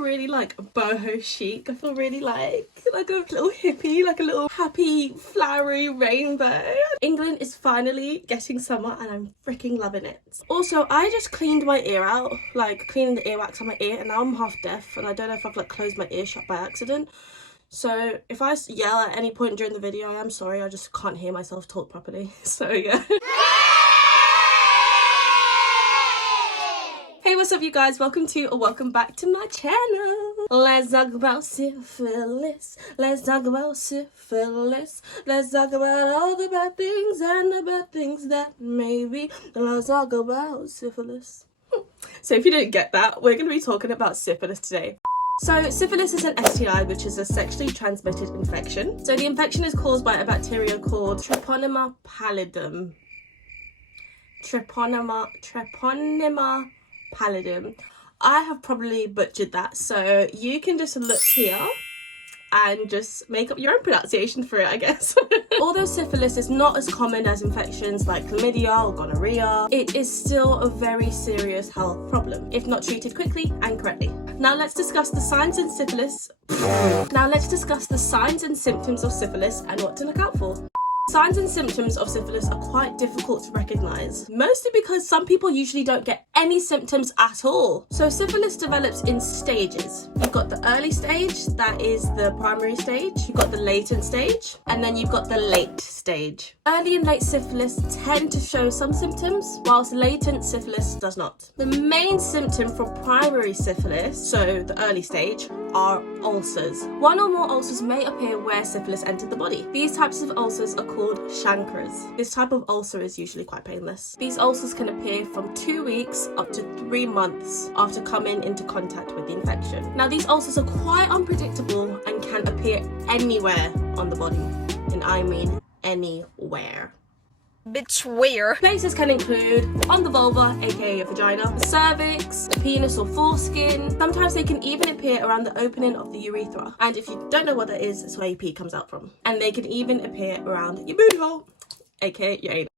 really like boho chic. I feel really like a little hippie, like a little happy flowery rainbow. England is finally getting summer and I'm freaking loving it. Also, I just cleaned my ear out, like cleaning the earwax on my ear, and now I'm half deaf and I don't know if I've like closed my ear shut by accident. So if I yell at any point during the video, I'm sorry, I just can't hear myself talk properly. So yeah. Hey, what's up you guys? Welcome back to my channel. Let's talk about syphilis. Let's talk about syphilis. Let's talk about all the bad things and the bad things that maybe. Let's talk about syphilis. So if you didn't get that, we're going to be talking about syphilis today. So syphilis is an STI, which is a sexually transmitted infection. So the infection is caused by a bacteria called Treponema pallidum. Treponema pallidum. I have probably butchered that, so you can just look here and just make up your own pronunciation for it, I guess. Although syphilis is not as common as infections like chlamydia or gonorrhea, it is still a very serious health problem if not treated quickly and correctly. Now let's discuss the signs and symptoms of syphilis and what to look out for. Signs and symptoms of syphilis are quite difficult to recognise, mostly because some people usually don't get any symptoms at all. So syphilis develops in stages. You've got the early stage, that is the primary stage, you've got the latent stage, and then you've got the late stage. Early and late syphilis tend to show some symptoms, whilst latent syphilis does not. The main symptom for primary syphilis, so the early stage, are ulcers. One or more ulcers may appear where syphilis entered the body. These types of ulcers are called chancres. This type of ulcer is usually quite painless. These ulcers can appear from 2 weeks up to 3 months after coming into contact with the infection. Now these ulcers are quite unpredictable and can appear anywhere on the body, and I mean anywhere. Bitch, where? Places can include on the vulva, aka vagina, the cervix, the penis or foreskin. Sometimes they can even appear around the opening of the urethra. And if you don't know what that is, it's where your pee comes out from. And they can even appear around your booty hole, aka your anus.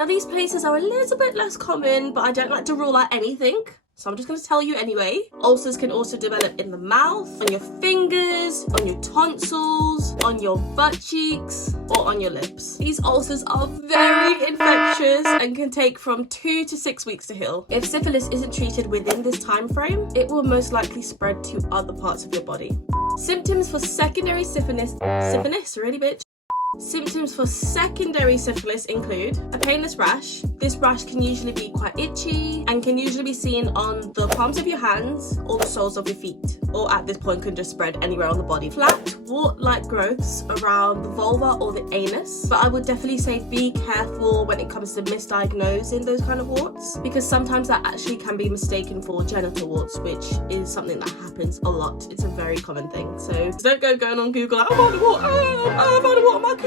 Now these places are a little bit less common, but I don't like to rule out anything, so I'm just going to tell you anyway. Ulcers can also develop in the mouth, on your fingers, on your tonsils, on your butt cheeks, or on your lips. These ulcers are very infectious and can take from 2 to 6 weeks to heal. If syphilis isn't treated within this time frame, it will most likely spread to other parts of your body. Symptoms for secondary syphilis, really bitch? Symptoms for secondary syphilis include a painless rash. This rash can usually be quite itchy and can usually be seen on the palms of your hands or the soles of your feet, or at this point can just spread anywhere on the body. Flat, wart-like growths around the vulva or the anus, but I would definitely say be careful when it comes to misdiagnosing those kind of warts, because sometimes that actually can be mistaken for genital warts, which is something that happens a lot. It's a very common thing, so don't go going on Google like, I found a wart, I found a wart on my coochie.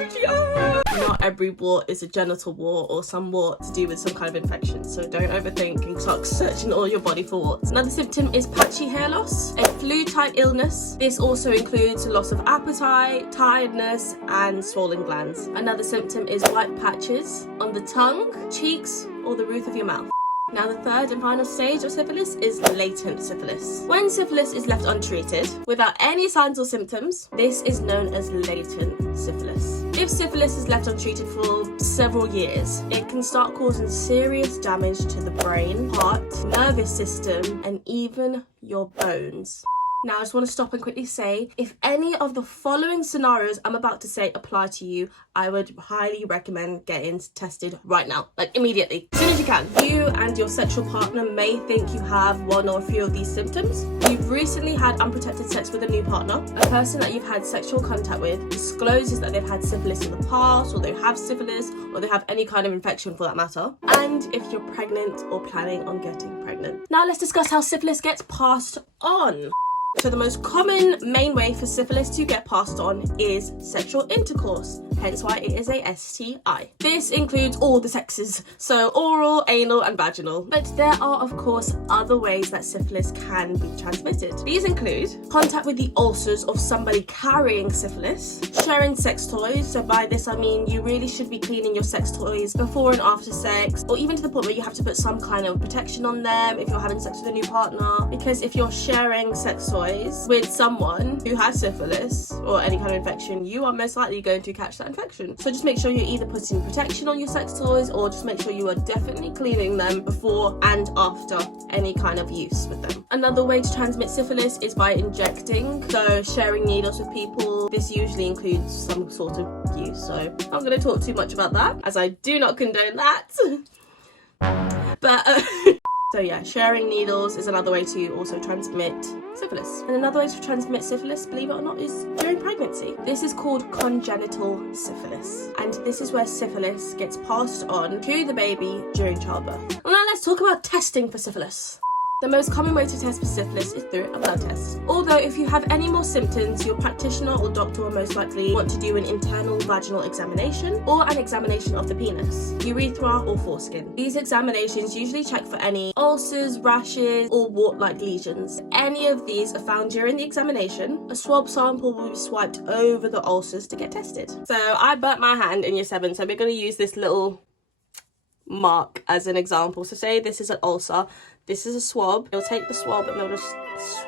Not every wart is a genital wart or some wart to do with some kind of infection, so don't overthink and start searching all your body for warts. Another symptom is patchy hair loss, a flu-type illness. This also includes loss of appetite, tiredness, and swollen glands. Another symptom is white patches on the tongue, cheeks, or the roof of your mouth. Now the third and final stage of syphilis is latent syphilis. When syphilis is left untreated, without any signs or symptoms, this is known as latent syphilis. If syphilis is left untreated for several years, it can start causing serious damage to the brain, heart, nervous system, and even your bones. Now I just want to stop and quickly say, if any of the following scenarios I'm about to say apply to you, I would highly recommend getting tested right now, like immediately, as soon as you can. You and your sexual partner may think you have one or a few of these symptoms. You've recently had unprotected sex with a new partner. A person that you've had sexual contact with discloses that they've had syphilis in the past, or they have syphilis, or they have any kind of infection for that matter. And if you're pregnant or planning on getting pregnant. Now let's discuss how syphilis gets passed on. So the most common main way for syphilis to get passed on is sexual intercourse, hence why it is a STI. This includes all the sexes, so oral, anal and vaginal. But there are of course other ways that syphilis can be transmitted. These include contact with the ulcers of somebody carrying syphilis, sharing sex toys, so by this I mean you really should be cleaning your sex toys before and after sex, or even to the point where you have to put some kind of protection on them if you're having sex with a new partner, because if you're sharing sex toys toys with someone who has syphilis or any kind of infection, you are most likely going to catch that infection. So just make sure you're either putting protection on your sex toys or just make sure you are definitely cleaning them before and after any kind of use with them. Another way to transmit syphilis is by injecting, so sharing needles with people. This usually includes some sort of use, so I'm not going to talk too much about that as I do not condone that. But so yeah, sharing needles is another way to also transmit syphilis. And another way to transmit syphilis, believe it or not, is during pregnancy. This is called congenital syphilis. And this is where syphilis gets passed on to the baby during childbirth. Now let's talk about testing for syphilis. The most common way to test for syphilis is through a blood test. Although if you have any more symptoms, your practitioner or doctor will most likely want to do an internal vaginal examination or an examination of the penis, urethra or foreskin. These examinations usually check for any ulcers, rashes or wart-like lesions. If any of these are found during the examination, a swab sample will be swiped over the ulcers to get tested. So I burnt my hand in year 7, so we're going to use this little mark as an example. So say this is an ulcer, this is a swab. They'll take the swab and they'll just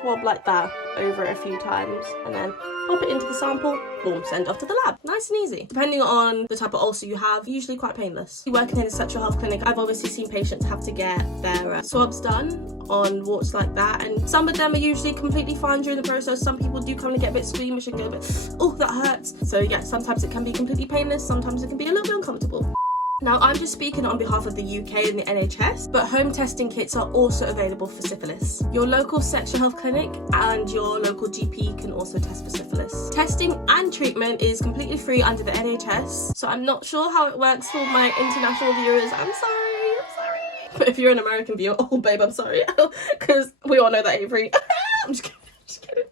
swab like that over a few times and then pop it into the sample, boom, send off to the lab. Nice and easy. Depending on the type of ulcer you have, usually quite painless. Working in a sexual health clinic, I've obviously seen patients have to get their swabs done on warts like that, and some of them are usually completely fine during the process. Some people do kind of get a bit squeamish and go a bit, oh, that hurts. So yeah, sometimes it can be completely painless, sometimes it can be a little bit uncomfortable. Now, I'm just speaking on behalf of the UK and the NHS, but home testing kits are also available for syphilis. Your local sexual health clinic and your local GP can also test for syphilis. Testing and treatment is completely free under the NHS, so I'm not sure how it works for my international viewers. I'm sorry. But if you're an American viewer, oh babe, I'm sorry, because we all know that ain't free. I'm just kidding.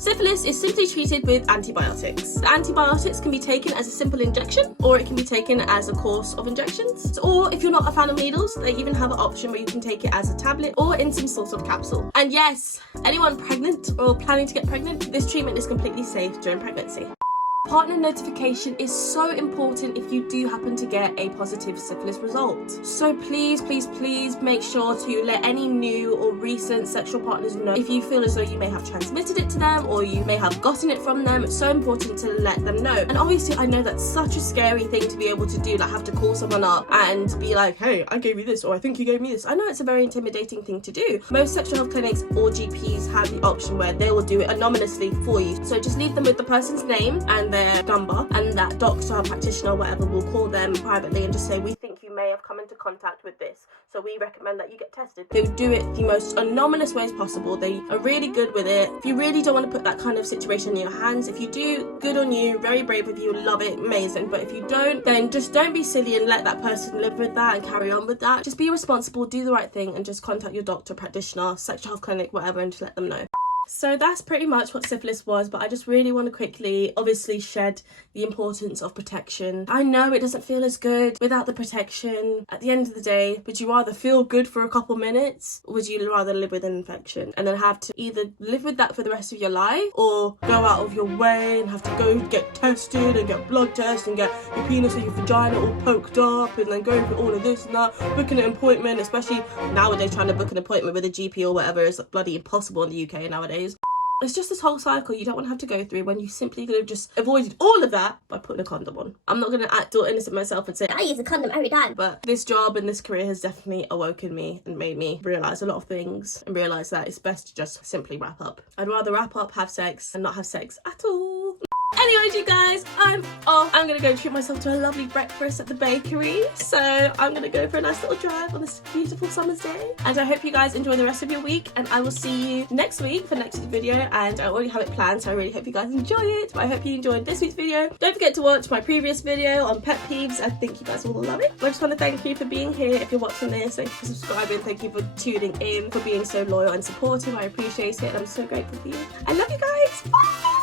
Syphilis is simply treated with antibiotics. The antibiotics can be taken as a simple injection, or it can be taken as a course of injections. Or if you're not a fan of needles, they even have an option where you can take it as a tablet or in some sort of capsule. And yes, anyone pregnant or planning to get pregnant, this treatment is completely safe during pregnancy. Partner notification is so important if you do happen to get a positive syphilis result. So please make sure to let any new or recent sexual partners know if you feel as though you may have transmitted it to them or you may have gotten it from them. It's so important to let them know. And obviously I know that's such a scary thing to be able to do, like have to call someone up and be like, hey, I gave you this, or I think you gave me this. I know it's a very intimidating thing to do. Most sexual health clinics or GPs have the option where they will do it anonymously for you. So just leave them with the person's name and their number, and that doctor, practitioner, whatever will call them privately and just say, we think you may have come into contact with this, so we recommend that you get tested. They would do it the most anonymous ways possible. They are really good with it. If you really don't want to put that kind of situation in your hands, if you do, good on you, very brave of you, love it, amazing. But if you don't, then just don't be silly and let that person live with that and carry on with that. Just be responsible, do the right thing, and just contact your doctor, practitioner, sexual health clinic, whatever, and just let them know. So that's pretty much what syphilis was, but I just really want to quickly obviously shed the importance of protection. I know it doesn't feel as good without the protection. At the end of the day, would you rather feel good for a couple minutes, or would you rather live with an infection and then have to either live with that for the rest of your life or go out of your way and have to go get tested and get blood tests and get your penis or your vagina all poked up and then go for all of this and that, booking an appointment, especially nowadays trying to book an appointment with a GP or whatever is bloody impossible in the UK nowadays. It's just this whole cycle you don't want to have to go through when you simply could have just avoided all of that by putting a condom on. I'm not going to act all innocent myself and say I use a condom every time, but this job and this career has definitely awoken me and made me realise a lot of things and realise that it's best to just simply wrap up. I'd rather wrap up, have sex, and not have sex at all. Anyways, you guys, I'm off. I'm gonna go treat myself to a lovely breakfast at the bakery. So I'm gonna go for a nice little drive on this beautiful summer's day. And I hope you guys enjoy the rest of your week. And I will see you next week for next week's video. And I already have it planned, so I really hope you guys enjoy it. But I hope you enjoyed this week's video. Don't forget to watch my previous video on pet peeves. I think you guys will love it. I just want to thank you for being here. If you're watching this, thank you for subscribing. Thank you for tuning in, for being so loyal and supportive. I appreciate it. And I'm so grateful for you. I love you guys. Bye.